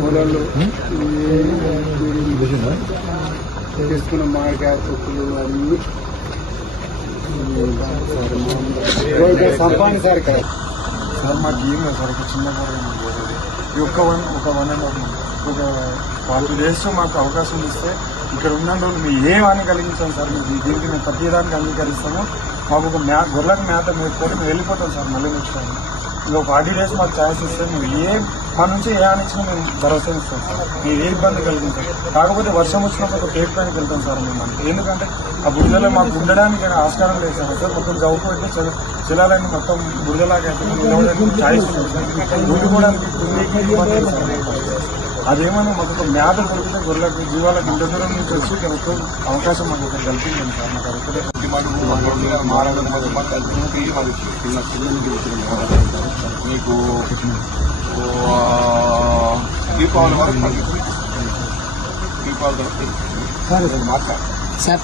పొలాల్లో చేసుకున్న మామిడికాయ తొక్కులు అన్ని. సంపాని సార్ సార్ మాకు ఏం లేదు సార్ ఒక చిన్న. ఈ ఒక్క వన్ ఒక వన్ అండ్ హాఫ్ ఒక ఫార్టీ డేస్ మాకు అవకాశం ఇస్తే ఇక్కడ ఉన్న రోజులు మీ ఏ హాని కలిగించాం సార్ మీకు దీనికి మేము ప్రతిదానికి అంగీకరిస్తాము. మాకు ఒక మ్యా గొర్రెలకు మేత మేపుకొని మేము వెళ్ళిపోతాం సార్ మళ్ళీ నెక్స్ట్ టైం. ఇంకో ఫార్టీ డేస్ మాకు ఛాయిస్ ఇస్తే మేము ఏ మా నుంచి ఏ హాని ఇచ్చినా మేము భరోసా ఇస్తాం సార్. మీరు ఏ ఇబ్బంది కలిగించాం కాకపోతే వర్షం వచ్చినప్పుడు ఒక టేక్ పైనకి వెళ్తాం సార్ మేము ఎందుకంటే ఆ బురదలో మాకు ఉండడానికి ఆస్కారం లేదు సార్. సార్ మొత్తం చౌక పెట్టి చెల- మొత్తం బురదలాగా ఛాయిస్ ఉంటుంది సార్. ఉండుకోవడానికి ఉండేకి ఇబ్బంది లేదు సార్. అదేమన్నా మాకు ఒక మేత దొరికితే గొర్రెలకు జీవాలకు ఇంత దూరం నుంచి వచ్చి ఇక్కడ ఒక్క అవకాశం మాకు ఒకటి కల్పించండి సార్. మాకు అదొక్కటే మీకు ఆ, దీపావళి వరకు దీపావళి వరకు సార్